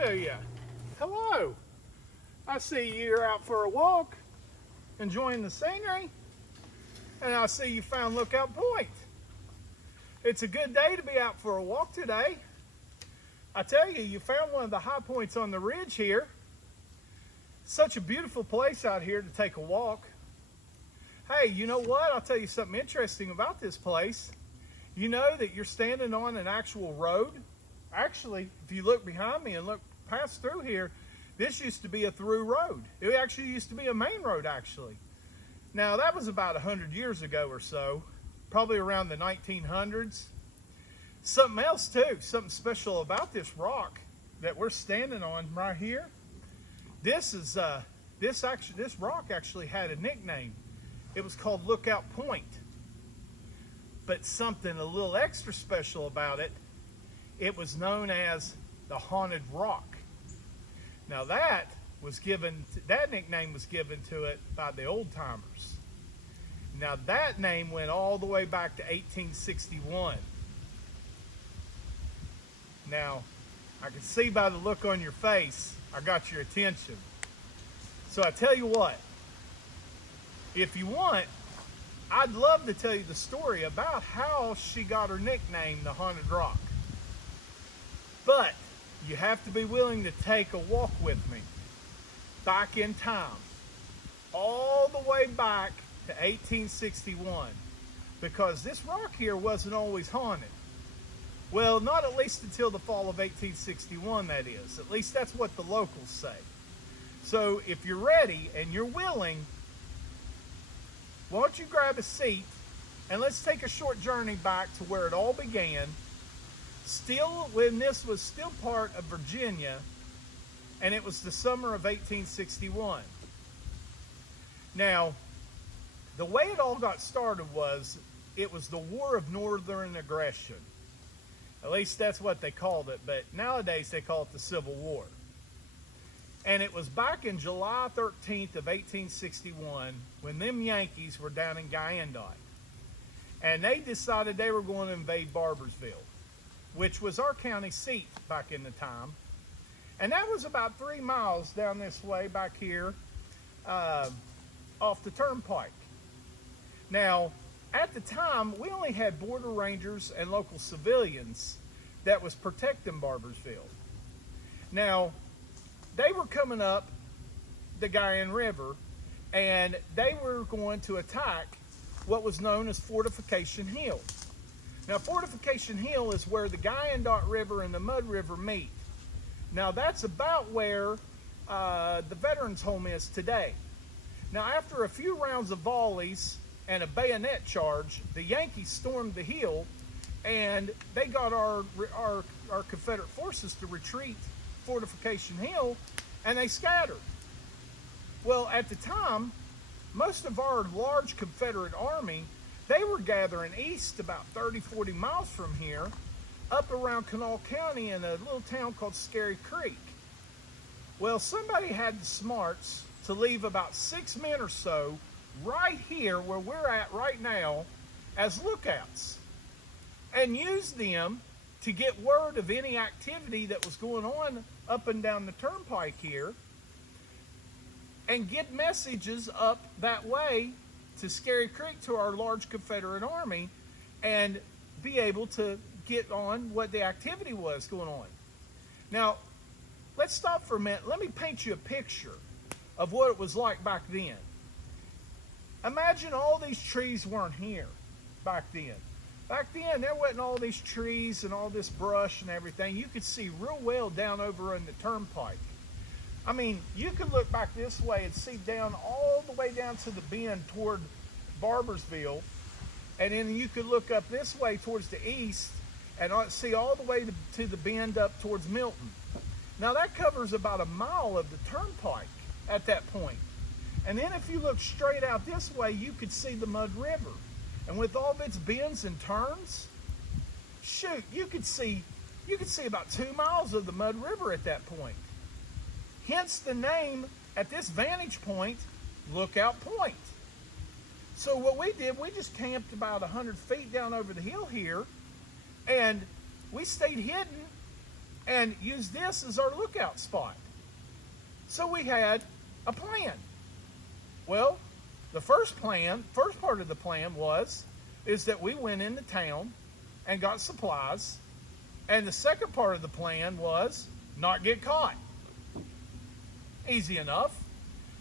to you. Hello. I see you're out for a walk, enjoying the scenery, and I see you found Lookout Point. It's a good day to be out for a walk today. I tell you, you found one of the high points on the ridge here. Such a beautiful place out here to take a walk. Hey, you know what? I'll tell you something interesting about this place. You know that you're standing on an actual road. Actually, if you look behind me and look past through here, this used to be a through road. It actually used to be a main road, actually. Now, that was about 100 years ago or so, probably around the 1900s. Something else, too, something special about this rock that we're standing on right here. This rock actually had a nickname. It was called Lookout Point. But something a little extra special about it, it was known as the Haunted Rock. Now that nickname was given to it by the old timers. Now that name went all the way back to 1861. Now, I can see by the look on your face, I got your attention. So I tell you what, if you want, I'd love to tell you the story about how she got her nickname, the Haunted Rock. But you have to be willing to take a walk with me back in time, all the way back to 1861, because this rock here wasn't always haunted. Well, not at least until the fall of 1861, that is. At least that's what the locals say. So if you're ready and you're willing, why don't you grab a seat and let's take a short journey back to where it all began, still when this was still part of Virginia, and it was the summer of 1861. Now, the way it all got started was, it was the War of Northern Aggression. At least that's what they called it, but nowadays they call it the Civil War. And it was back in July 13th of 1861 when them Yankees were down in Guyandot. And they decided they were going to invade Barbersville, which was our county seat back in the time. And that was about 3 miles down this way back here off the turnpike. Now, at the time, we only had border rangers and local civilians that was protecting Barbersville. Now, they were coming up the Guyan River, and they were going to attack what was known as Fortification Hill. Now, Fortification Hill is where the Guyandot River and the Mud River meet. Now, that's about where the Veterans Home is today. Now, after a few rounds of volleys and a bayonet charge, the Yankees stormed the hill, and they got our Confederate forces to retreat Fortification Hill, and they scattered. Well, at the time, most of our large Confederate army, they were gathering east about 30-40 miles from here, up around Kanawha County in a little town called Scary Creek. Well, somebody had the smarts to leave about 6 men or so right here where we're at right now as lookouts, and use them to get word of any activity that was going on up and down the turnpike here, and get messages up that way to Scary Creek to our large Confederate army, and be able to get on what the activity was going on. Now, let's stop for a minute. Let me paint you a picture of what it was like back then. Imagine all these trees weren't here back then. Back then, there wasn't all these trees and all this brush and everything. You could see real well down over in the turnpike. I mean, you could look back this way and see down all the way down to the bend toward Barbersville, and then you could look up this way towards the east and see all the way to the bend up towards Milton. Now that covers about a mile of the turnpike at that point. And then if you look straight out this way, you could see the Mud River. And with all of its bends and turns, shoot, you could see about 2 miles of the Mud River at that point. Hence the name at this vantage point, Lookout Point. So what we did, we just camped about 100 feet down over the hill here, and we stayed hidden and use this as our lookout spot. So we had a plan. Well, the first part of the plan is that we went into town and got supplies, and the second part of the plan was not get caught. Easy enough.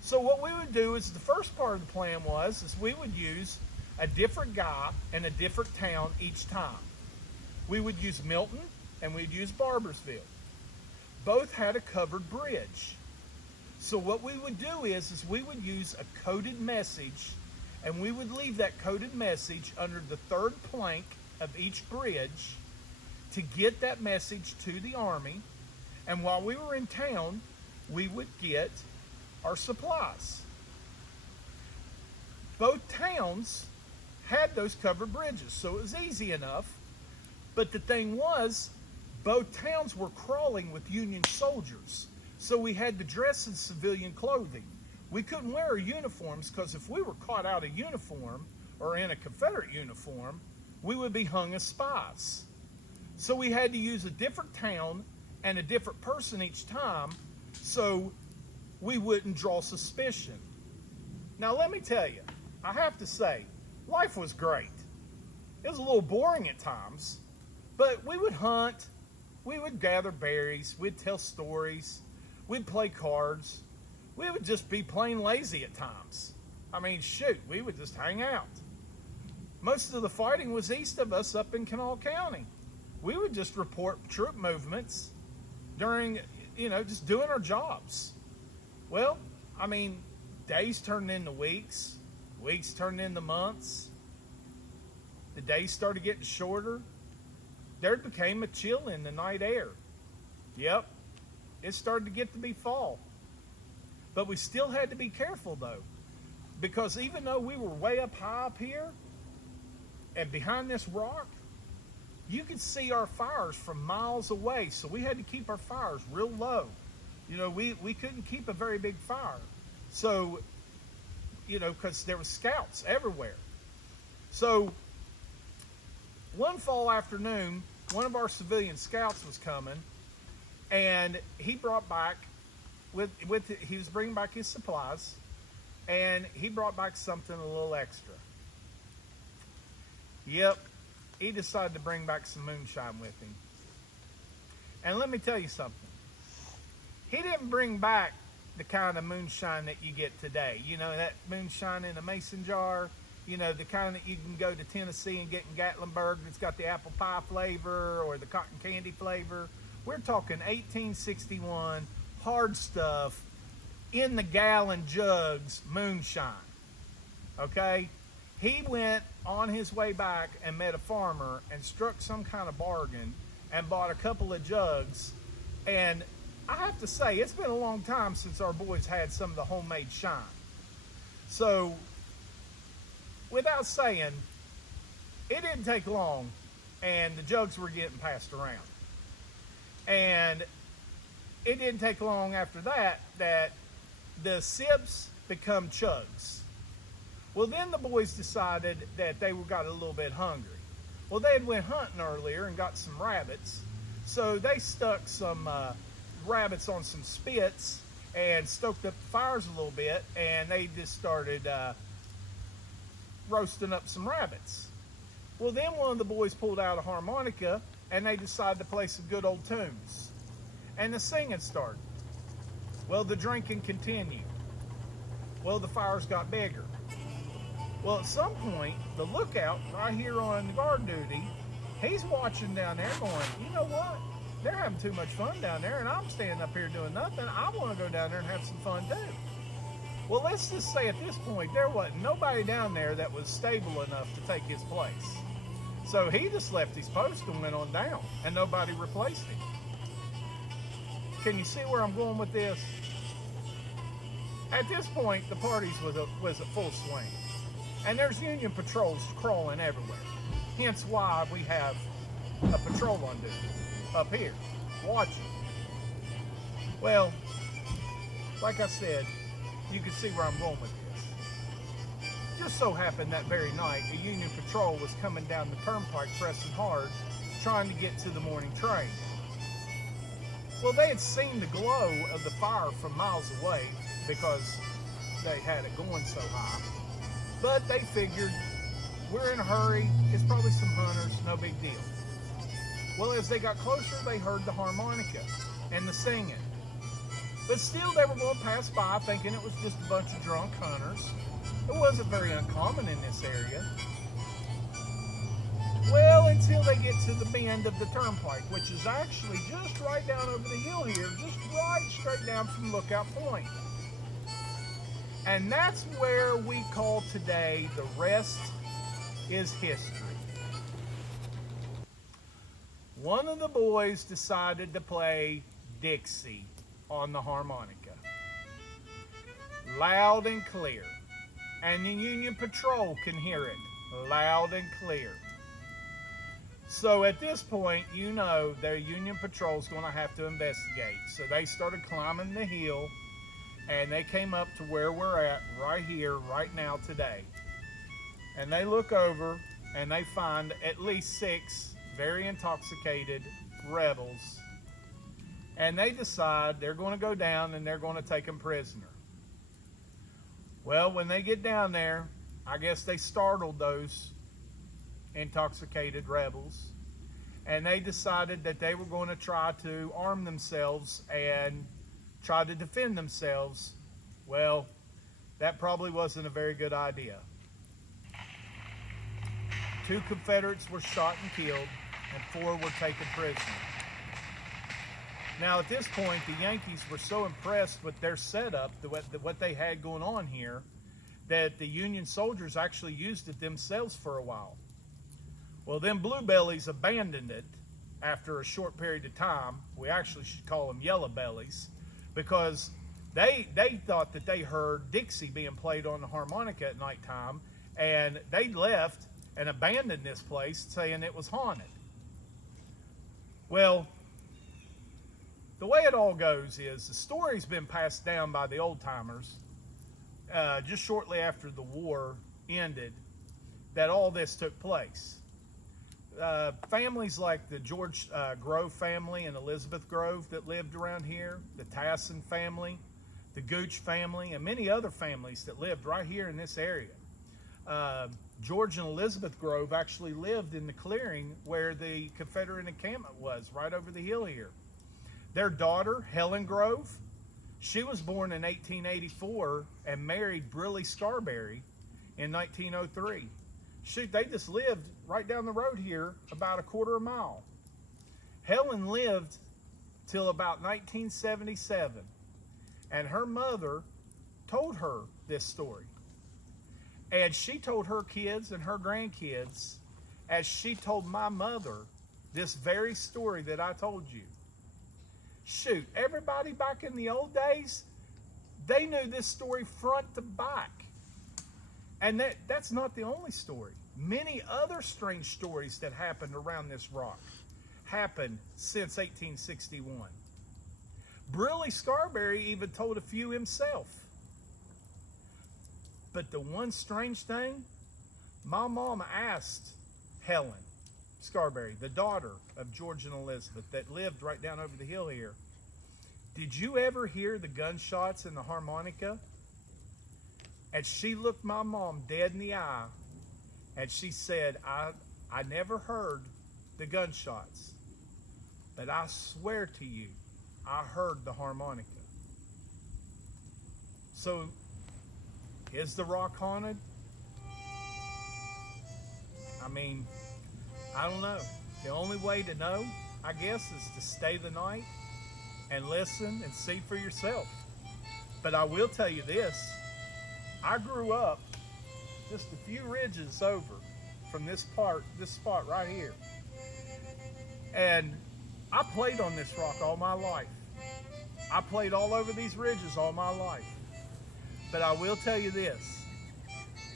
So what we would do is the first part of the plan is we would use a different guy in a different town each time. We would use Milton and we'd use Barbersville. Both had a covered bridge. So what we would do is we would use a coded message, and we would leave that coded message under the third plank of each bridge to get that message to the Army. And while we were in town, we would get our supplies. Both towns had those covered bridges, so it was easy enough. But the thing was, both towns were crawling with Union soldiers, so we had to dress in civilian clothing. We couldn't wear our uniforms, because if we were caught out of uniform or in a Confederate uniform, we would be hung as spies. So we had to use a different town and a different person each time, so we wouldn't draw suspicion. Now let me tell you, I have to say, life was great. It was a little boring at times, but we would hunt, we would gather berries, we'd tell stories, we'd play cards, we would just be plain lazy at times. I mean, shoot, we would just hang out. Most of the fighting was east of us up in Kanawha County. We would just report troop movements during, just doing our jobs. Well, I mean, days turned into weeks, weeks turned into months. The days started getting shorter. There became a chill in the night air. Yep, it started to get to be fall. But we still had to be careful though, because even though we were way up high up here and behind this rock, you could see our fires from miles away. So we had to keep our fires real low. We couldn't keep a very big fire. So, because there was scouts everywhere. So one fall afternoon, one of our civilian scouts was coming, and he brought back he was bringing back his supplies, and he brought back something a little extra. Yep, he decided to bring back some moonshine with him. And let me tell you something. He didn't bring back the kind of moonshine that you get today. That moonshine in a mason jar, the kind that you can go to Tennessee and get in Gatlinburg that's got the apple pie flavor or the cotton candy flavor. We're talking 1861 hard stuff in the gallon jugs moonshine. Okay? He went on his way back and met a farmer and struck some kind of bargain and bought a couple of jugs. And I have to say, it's been a long time since our boys had some of the homemade shine. So, without saying, it didn't take long, and the jugs were getting passed around. And it didn't take long after that the sips become chugs. Well, then the boys decided that they got a little bit hungry. Well, they had went hunting earlier and got some rabbits, so they stuck some rabbits on some spits and stoked up the fires a little bit, and they just started roasting up some rabbits. Well, then one of the boys pulled out a harmonica, and they decided to play some good old tunes. And the singing started. Well, the drinking continued. Well, the fires got bigger. Well, at some point, the lookout right here on guard duty, he's watching down there going, you know what? They're having too much fun down there, and I'm standing up here doing nothing. I want to go down there and have some fun too. Well, let's just say at this point, there wasn't nobody down there that was stable enough to take his place. So he just left his post and went on down, and nobody replaced him. Can you see where I'm going with this? At this point, the parties was at full swing. And there's Union patrols crawling everywhere. Hence why we have a patrol on duty up here, watching. Well, like I said, you can see where I'm going with this. Just so happened that very night, a Union patrol was coming down the turnpike pressing hard, trying to get to the morning train. Well, they had seen the glow of the fire from miles away because they had it going so high. But they figured, we're in a hurry, it's probably some hunters, no big deal. Well, as they got closer, they heard the harmonica and the singing. But still, they were going to pass by thinking it was just a bunch of drunk hunters. It wasn't very uncommon in this area. Well, until they get to the bend of the turnpike, which is actually just right down over the hill here, just right straight down from Lookout Point. And that's where we call today the rest is history. One of the boys decided to play Dixie on the harmonica, loud and clear, and the Union Patrol can hear it loud and clear. So at this point, you know their Union Patrol's going to have to investigate. So they started climbing the hill, and they came up to where we're at right here, right now, today. And they look over, and they find at least 6 very intoxicated rebels. And they decide they're going to go down and they're going to take them prisoner. Well, when they get down there, I guess they startled those intoxicated rebels, and they decided that they were going to try to arm themselves and try to defend themselves. Well, that probably wasn't a very good idea. 2 Confederates were shot and killed, and 4 were taken prisoner. Now, at this point, the Yankees were so impressed with their setup, what they had going on here, that the Union soldiers actually used it themselves for a while. Well, them blue bellies abandoned it after a short period of time. We actually should call them yellow bellies, because they thought that they heard Dixie being played on the harmonica at nighttime, and they left and abandoned this place saying it was haunted. Well, the way it all goes is the story's been passed down by the old timers just shortly after the war ended that all this took place. Families like the George Grove family and Elizabeth Grove that lived around here, the Tassin family, the Gooch family, and many other families that lived right here in this area. George and Elizabeth Grove actually lived in the clearing where the Confederate encampment was, right over the hill here. Their daughter, Helen Grove, she was born in 1884 and married Briley Scarberry in 1903. They just lived right down the road here, about a quarter of a mile. Helen lived till about 1977, and her mother told her this story. And she told her kids and her grandkids, as she told my mother, this very story that I told you. Shoot, everybody back in the old days, they knew this story front to back. And that's not the only story. Many other strange stories that happened around this rock happened since 1861. Briley Scarberry even told a few himself. But the one strange thing, my mom asked Helen Scarberry, the daughter of George and Elizabeth that lived right down over the hill here, did you ever hear the gunshots and the harmonica? And she looked my mom dead in the eye, and she said, I never heard the gunshots, but I swear to you, I heard the harmonica. So, is the rock haunted? I mean, I don't know. The only way to know, I guess, is to stay the night and listen and see for yourself. But I will tell you this. I grew up just a few ridges over from this spot right here. And I played on this rock all my life. I played all over these ridges all my life. But I will tell you this.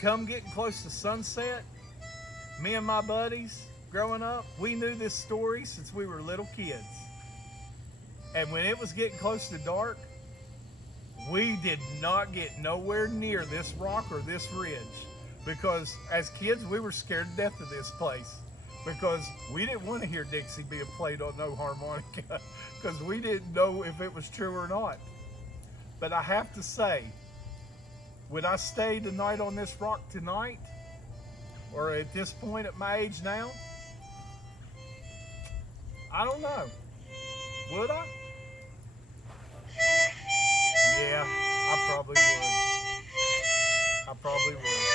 Come getting close to sunset, me and my buddies growing up, we knew this story since we were little kids. And when it was getting close to dark, we did not get nowhere near this rock or this ridge, because as kids we were scared to death of this place. because we didn't want to hear Dixie being played on no harmonica because we didn't know if it was true or not. But I have to say, would I stay the night on this rock tonight, or at this point at my age now? I don't know. Would I? Yeah, I probably would. I probably would.